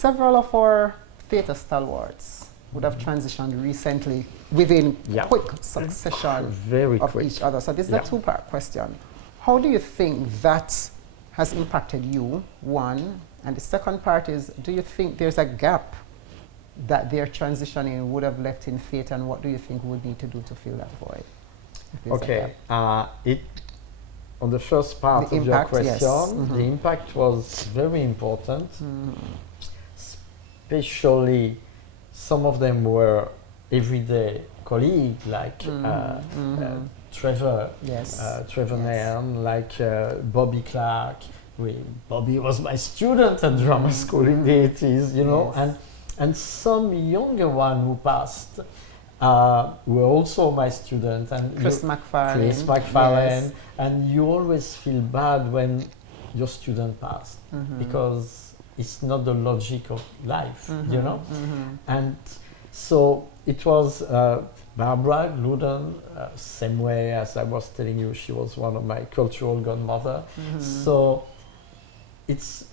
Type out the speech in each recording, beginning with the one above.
several of our theatre stalwarts would have transitioned recently within quick succession of each other. So this is a two-part question. How do you think that has impacted you, one? And the second part is, do you think there's a gap that their transitioning would have left in theatre, and what do you think we would need to do to fill that void? Okay, on the first part of your question, the impact was very important, especially some of them were everyday colleagues like Trevor, Trevor Nairn, like Bobby Clark. Bobby was my student at drama school in the 80s, you know, and some younger one who passed were also my student, and Chris McFarlane, and you always feel bad when your student passed because it's not the logic of life, you know, and so it was Barbara Gluden, same way as I was telling you, she was one of my cultural godmother. So it's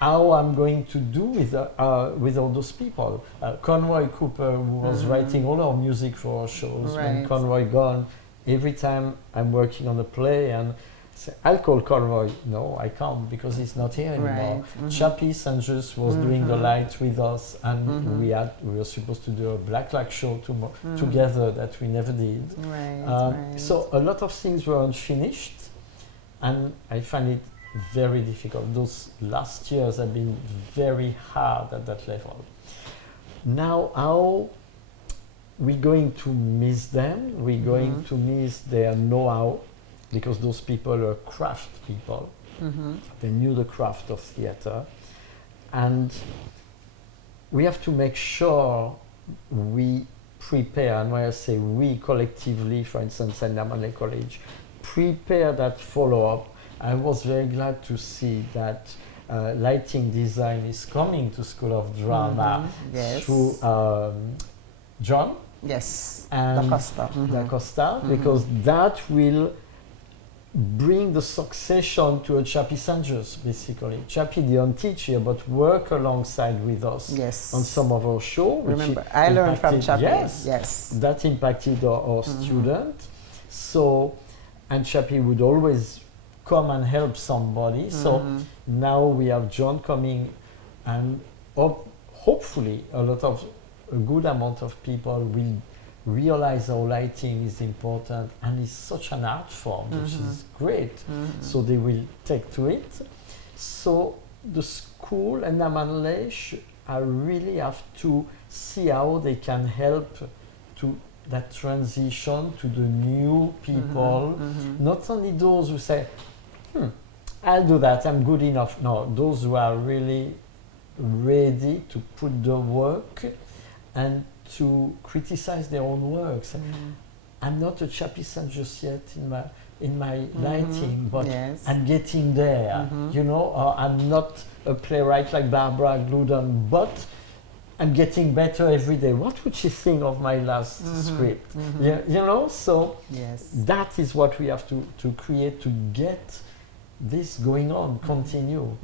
how I'm going to do with all those people. Conroy Cooper, who was writing all our music for our shows. When Conroy gone, every time I'm working on a play and say, I'll call Conroy. No, I can't because he's not here anymore. Chappie Sanjus was doing the light with us, and we were supposed to do a Black Light show together that we never did. So a lot of things were unfinished, and I find it very difficult. Those last years have been very hard at that level. Now, how we're going to miss them? We're going to miss their know-how, because those people are craft people. They knew the craft of theatre, and we have to make sure we prepare, and when I say we collectively, for instance, at Namanle College, prepare that follow-up. I was very glad to see that lighting design is coming to School of Drama through John and Da Costa, because that will bring the succession to a Chappie Sanjus, basically. Chappie didn't teach here, but work alongside with us on some of our shows. Remember, I learned from Chappie. That impacted our student. So, and Chappie would always come and help somebody. So now we have John coming, and hopefully a good amount of people will realize how lighting is important, and it's such an art form, which is great. So they will take to it. So the school and Namanle I really have to see how they can help to that transition to the new people, not only those who say, I'll do that, I'm good enough. No, those who are really ready to put the work and to criticize their own works. I'm not a Chappie Sanjus yet in my lighting, but I'm getting there, you know, or I'm not a playwright like Barbara Gluden, but I'm getting better every day. What would she think of my last script? You know, so that is what we have to create to get this going on, continue.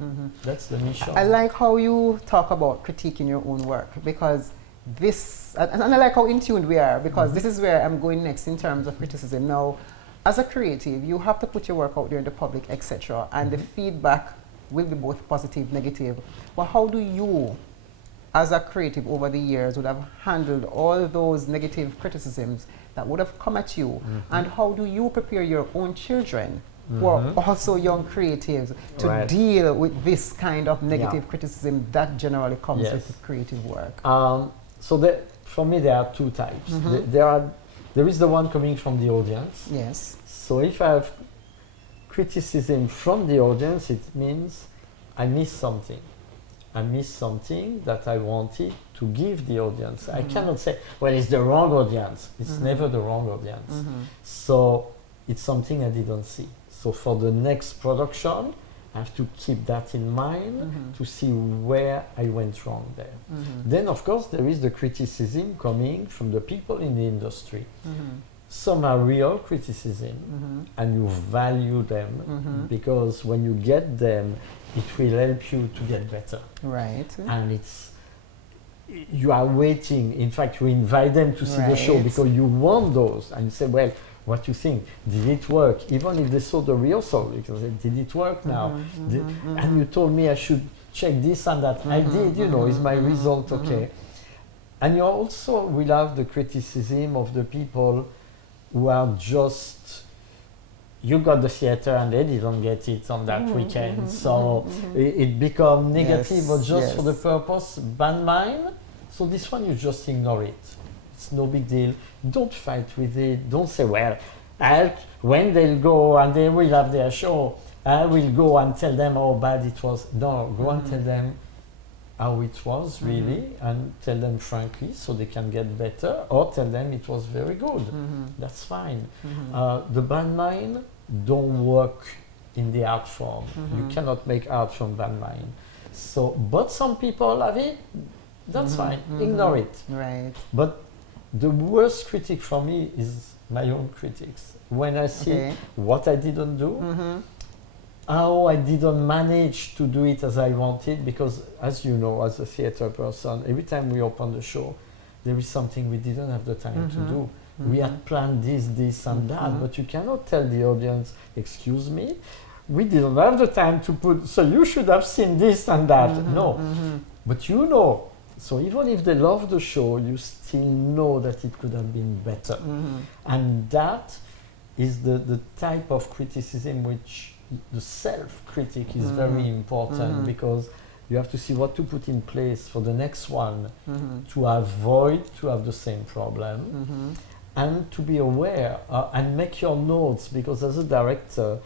That's the mission. I like how you talk about critiquing your own work, because this, and I like how in tune we are, because this is where I'm going next in terms of criticism. Now, as a creative, you have to put your work out there in the public, etc., and the feedback will be both positive, negative. But how do you, as a creative over the years, would have handled all those negative criticisms that would have come at you? And how do you prepare your own children, who are also young creatives, to deal with this kind of negative criticism that generally comes with creative work? So for me, there are two types. There is the one coming from the audience. So if I have criticism from the audience, it means I missed something. I missed something that I wanted to give the audience. I cannot say, well, it's the wrong audience. It's never the wrong audience. So it's something I didn't see. So for the next production, I have to keep that in mind to see where I went wrong there. Then, of course, there is the criticism coming from the people in the industry. some are real criticism, and you value them because when you get them, it will help you to get better. Right. And you are waiting. In fact, you invite them to see the show because you want those, and you say, well, what do you think? Did it work? Even if they saw the rehearsal, because did it work now? And you told me I should check this and that. I did, is my result okay? And you also will have the criticism of the people who are just, you got the theater and they didn't get it on that weekend. So it becomes negative, but just for the purpose, bad mind. So this one, you just ignore it. It's no big deal. Don't fight with it. Don't say, well, when they'll go and they will have their show, I will go and tell them how bad it was. No, go and tell them how it was really, and tell them frankly so they can get better, or tell them it was very good. That's fine. The bad mind don't work in the art form. You cannot make art from bad mind. So, but some people have it, that's fine, ignore it. Right. But the worst critic for me is my own critics. When I see what I didn't do, how I didn't manage to do it as I wanted, because as you know, as a theater person, every time we open the show, there is something we didn't have the time to do. We had planned this and that, but you cannot tell the audience, excuse me, we didn't have the time to put, so you should have seen this and that. No, but you know. So even if they love the show, you still know that it could have been better. And that is the type of criticism which the self-critic is very important, because you have to see what to put in place for the next one to avoid to have the same problem, and to be aware and make your notes, because as a director,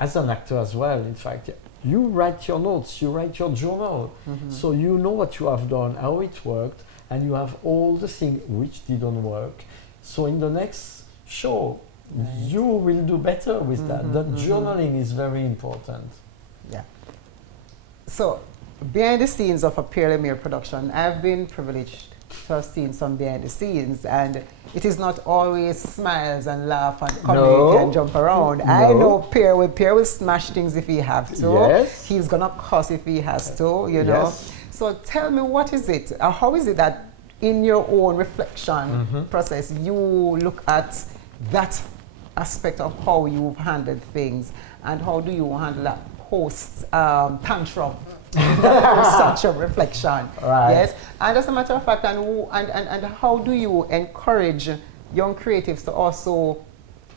as an actor as well, in fact, you write your notes, you write your journal, so you know what you have done, how it worked, and you have all the things which didn't work. So in the next show, you will do better with that. That journaling is very important. Yeah. So, behind the scenes of a Pierre Lemaire production, I've been privileged to have seen some behind the scenes, and it is not always smiles and laugh and comedy and jump around. I know Pierre will smash things if he have to. Yes. He's gonna cuss if he has to, you know. So tell me, what is it? How is it that in your own reflection process, you look at that aspect of how you've handled things, and how do you handle that post tantrum, post-tantrum reflection? Right. Yes, and as a matter of fact, and how do you encourage young creatives to also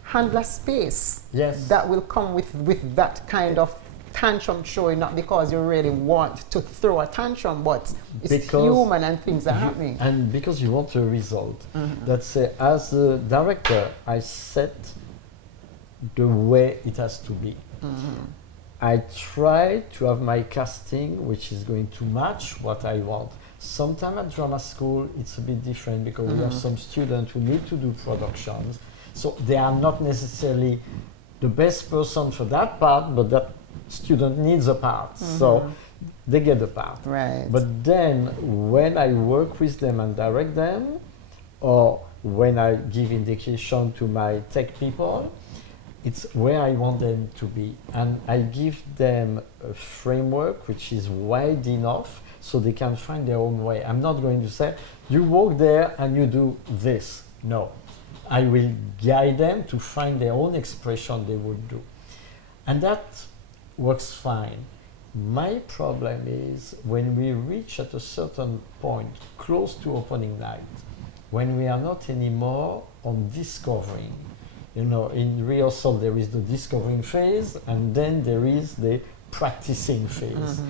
handle a space that will come with that kind of tantrum showing, not because you really want to throw a tantrum, but it's because human and things are happening. And because you want a result. That's as a director, I set the way it has to be. I try to have my casting which is going to match what I want. Sometimes at drama school it's a bit different, because we have some students who need to do productions, so they are not necessarily the best person for that part, but that student needs a part, so they get the part. Right. But then when I work with them and direct them, or when I give indication to my tech people, it's where I want them to be, and I give them a framework which is wide enough so they can find their own way. I'm not going to say, you walk there and you do this. No, I will guide them to find their own expression they would do, and that works fine. My problem is when we reach at a certain point close to opening night, when we are not anymore on discovering. You know, in rehearsal there is the discovering phase, and then there is the practicing phase,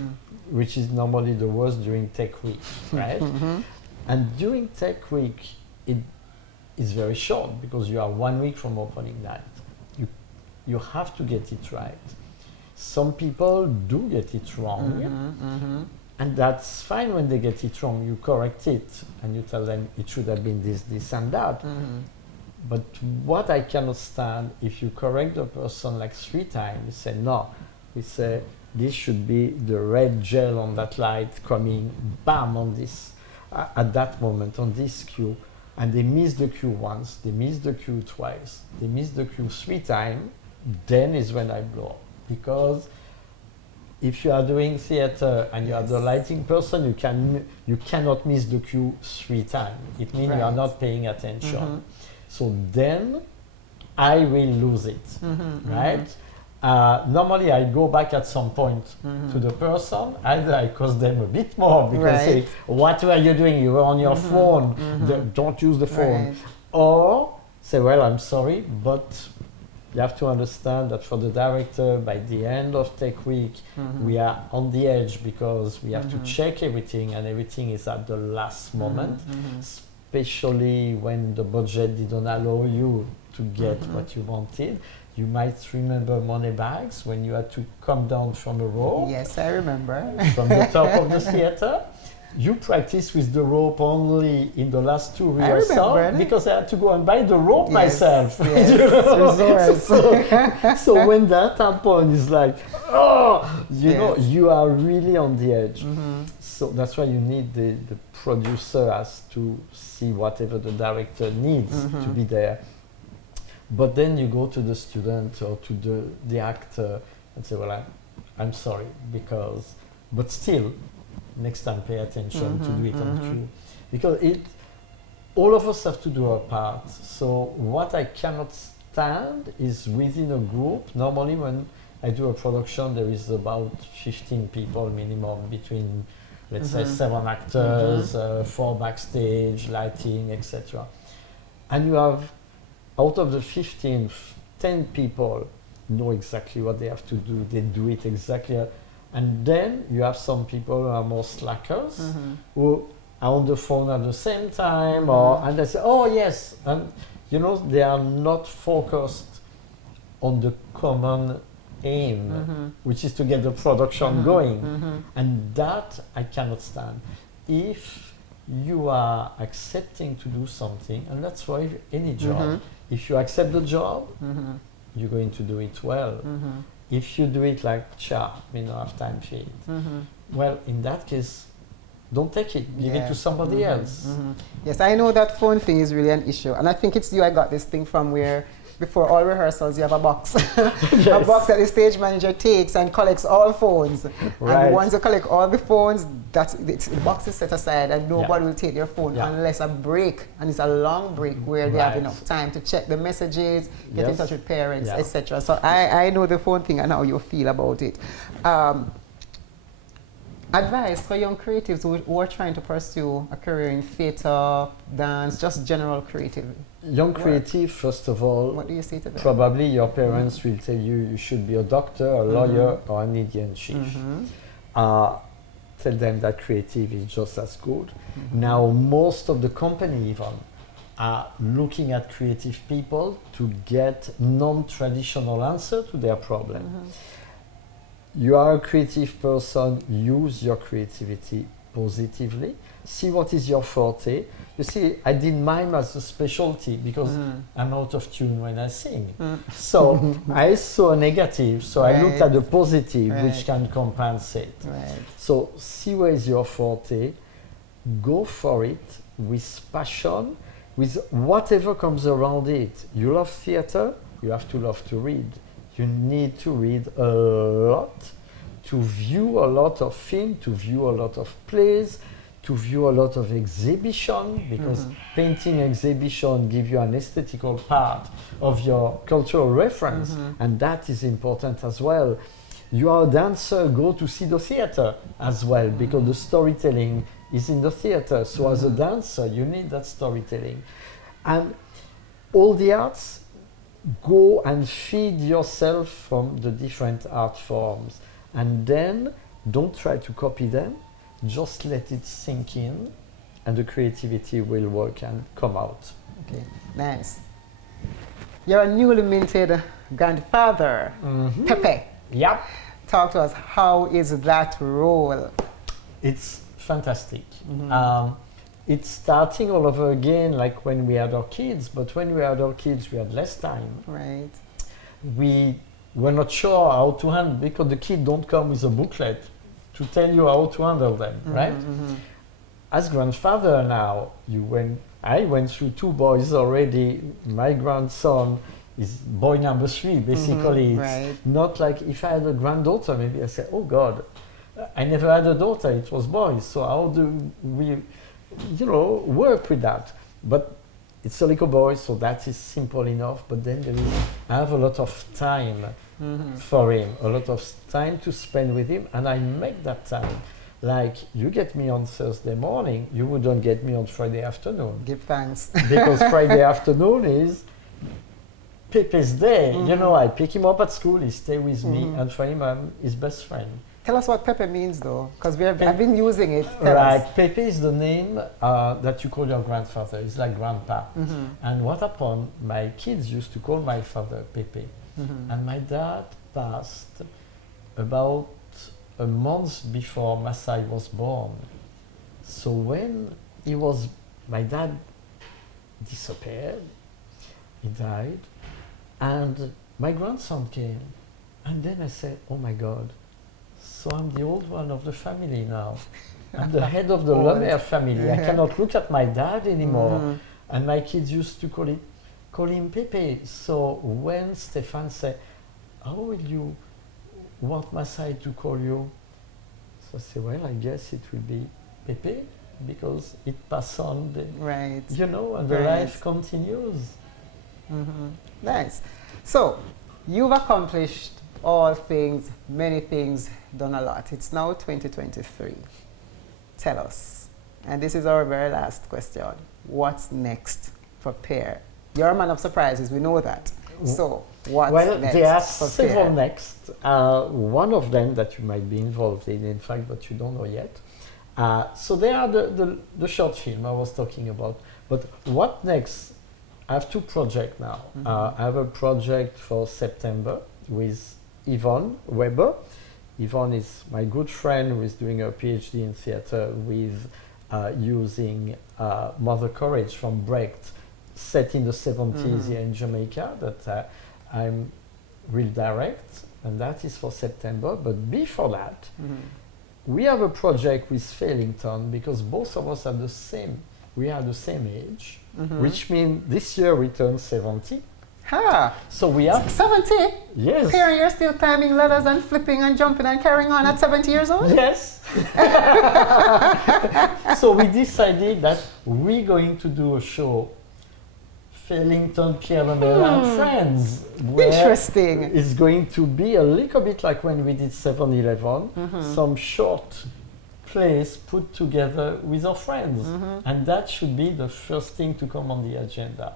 which is normally the worst during tech week, right? And during tech week, it is very short, because you are 1 week from opening night. You have to get it right. Some people do get it wrong, and that's fine. When they get it wrong, you correct it, and you tell them it should have been this and that. But what I cannot stand, if you correct the person like 3 times, you say no, we say this should be the red gel on that light coming bam on this at that moment on this cue, and they miss the cue once, they miss the cue twice, they miss the cue 3 times, then is when I blow up. Because if you are doing theater and you are the lighting person, you cannot miss the cue 3 times. It means you are not paying attention. So then I will lose it, right? Normally I go back at some point to the person, either I cost them a bit more because say, what were you doing? You were on your phone, don't use the phone. Or say, well, I'm sorry, but you have to understand that for the director, by the end of Tech Week, we are on the edge because we have to check everything, and everything is at the last moment, especially when the budget didn't allow you to get what you wanted. You might remember money bags when you had to come down from a rope. Yes, I remember. From the top of the theater. You practice with the rope only in the last 2 rehearsals because I had to go and buy the rope myself. Yes, so when that happens, it's like, oh, you know, you are really on the edge. So that's why you need the producer has to see whatever the director needs to be there. But then you go to the student or to the actor and say, well, I'm sorry, but still, next time pay attention to do it on cue. Because all of us have to do our part. So what I cannot stand is within a group. Normally when I do a production, there is about 15 people minimum between, let's say, 7 actors, 4 backstage, lighting, etc. And you have, out of the 15, 10 people know exactly what they have to do. They do it exactly. And then you have some people who are more slackers, who are on the phone at the same time, and they say, oh yes, and you know, they are not focused on the common aim, which is to get the production going. And that I cannot stand. If you are accepting to do something, and that's for any job, if you accept the job, you're going to do it well. If you do it like, we don't have time for it. Well, in that case, don't take it. Give it to somebody else. Yes, I know that phone thing is really an issue. And I think it's you I got this thing from where before all rehearsals you have a box. A box that the stage manager takes and collects all phones. And once you collect all the phones, the box is set aside and nobody will take your phone unless a break. And it's a long break where they have enough time to check the messages, get in touch with parents, etc. So I know the phone thing and how you feel about it. Advice for young creatives who are trying to pursue a career in theater, dance, just general creative. Young creative, first of all, what do you say to them? Probably your parents will tell you you should be a doctor, a lawyer, or an Indian chief. Tell them that creative is just as good. Now, most of the company even are looking at creative people to get non-traditional answer to their problem. You are a creative person, use your creativity positively. See what is your forte. You see, I did mime as a specialty because I'm out of tune when I sing. So I saw a negative, so I looked at the positive, which can compensate. So see where is your forte, go for it with passion, with whatever comes around it. You love theater, you have to love to read. You need to read a lot, to view a lot of film, to view a lot of plays, to view a lot of exhibition, because painting exhibition give you an aesthetical part of your cultural reference, and that is important as well. You are a dancer, go to see the theater as well, because the storytelling is in the theater. So as a dancer, you need that storytelling. And all the arts, go and feed yourself from the different art forms, and then don't try to copy them, just let it sink in and the creativity will work and come out. Okay, nice. You're a newly minted grandfather, Pepe. Yep. Talk to us, how is that role? It's fantastic. It's starting all over again like when we had our kids, but when we had our kids we had less time. Right. We were not sure how to handle, because the kids don't come with a booklet to tell you how to handle them, right? As grandfather now, when I went through 2 boys already. My grandson is boy number 3. Basically, it's not like if I had a granddaughter, maybe I say, oh God, I never had a daughter, it was boys. So how do we, work with that? But it's a little boy, so that is simple enough. But then I have a lot of time for him, a lot of time to spend with him, and I make that time. Like, you get me on Thursday morning, you wouldn't get me on Friday afternoon. Give thanks. Because Friday afternoon is Pepe's day. I pick him up at school, he stays with me, and for him, I'm his best friend. Tell us what Pepe means, though, because I've been using it. Right, Pepe is the name that you call your grandfather. It's like grandpa. And what happened, my kids used to call my father Pepe. And my dad passed about a month before Masai was born. So when my dad disappeared, he died, and my grandson came. And then I said, oh my God, so I'm the old one of the family now. I'm the head of the Lemaire family. I cannot look at my dad anymore. And my kids used to call him Pepe. So when Stefan said, how will you want Masai to call you? So I said, well, I guess it will be Pepe, because it passes on, and the life continues. Nice. So, you've accomplished all things, many things, done a lot. It's now 2023. Tell us, and this is our very last question, what's next for Pierre? You're a man of surprises, we know that. So, what's next there are for several Pierre? next. One of them that you might be involved in fact, but you don't know yet. So they are the short film I was talking about. But what next? I have 2 projects now. I have a project for September with Yvonne Weber. Yvonne is my good friend who is doing her PhD in theater with using Mother Courage from Brecht, set in the 70s here in Jamaica, that I'm will direct, and that is for September. But before that, we have a project with Fairlington, because both of us are the same age, which means this year we turn 70. So we have 70? Yes. Pierre, you're still climbing ladders and flipping and jumping and carrying on at 70 years old? Yes. So we decided that we're going to do a show, Fairlington, Pierre Lemaire and Friends. Interesting. It's going to be a little bit like when we did 7-Eleven, some short plays put together with our friends. And that should be the first thing to come on the agenda.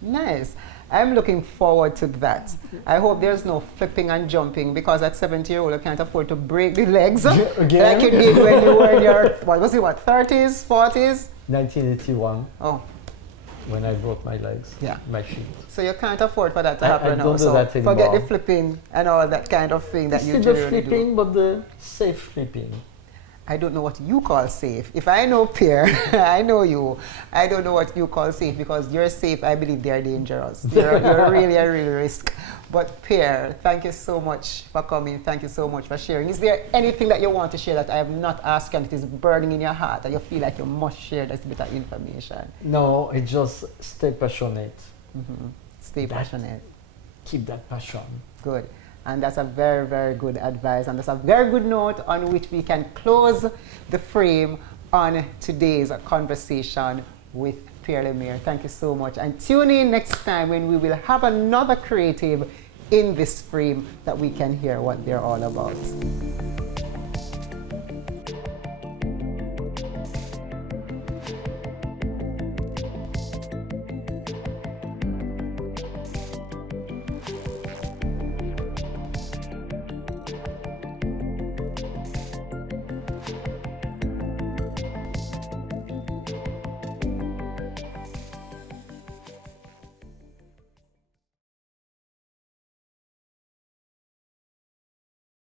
Nice. I'm looking forward to that. I hope there's no flipping and jumping, because at 70-year-old you can't afford to break the legs Again? like you did when you were in your, 30s, 40s? 1981. Oh. When I broke my legs, my feet. So you can't afford for that to happen now. Don't do that anymore. Forget the flipping and all that kind of thing that you generally do. Still the flipping, but the safe flipping. I don't know what you call safe. If I know Pierre, I know you. I don't know what you call safe, because you're safe, I believe they're dangerous. You're really a real risk. But Pierre, thank you so much for coming. Thank you so much for sharing. Is there anything that you want to share that I have not asked and it is burning in your heart that you feel like you must share this bit of information? No, it's just stay passionate. Stay passionate. Keep that passion. Good. And that's a very, very good advice. And that's a very good note on which we can close the frame on today's conversation with Pierre Lemaire. Thank you so much. And tune in next time when we will have another creative in this frame that we can hear what they're all about.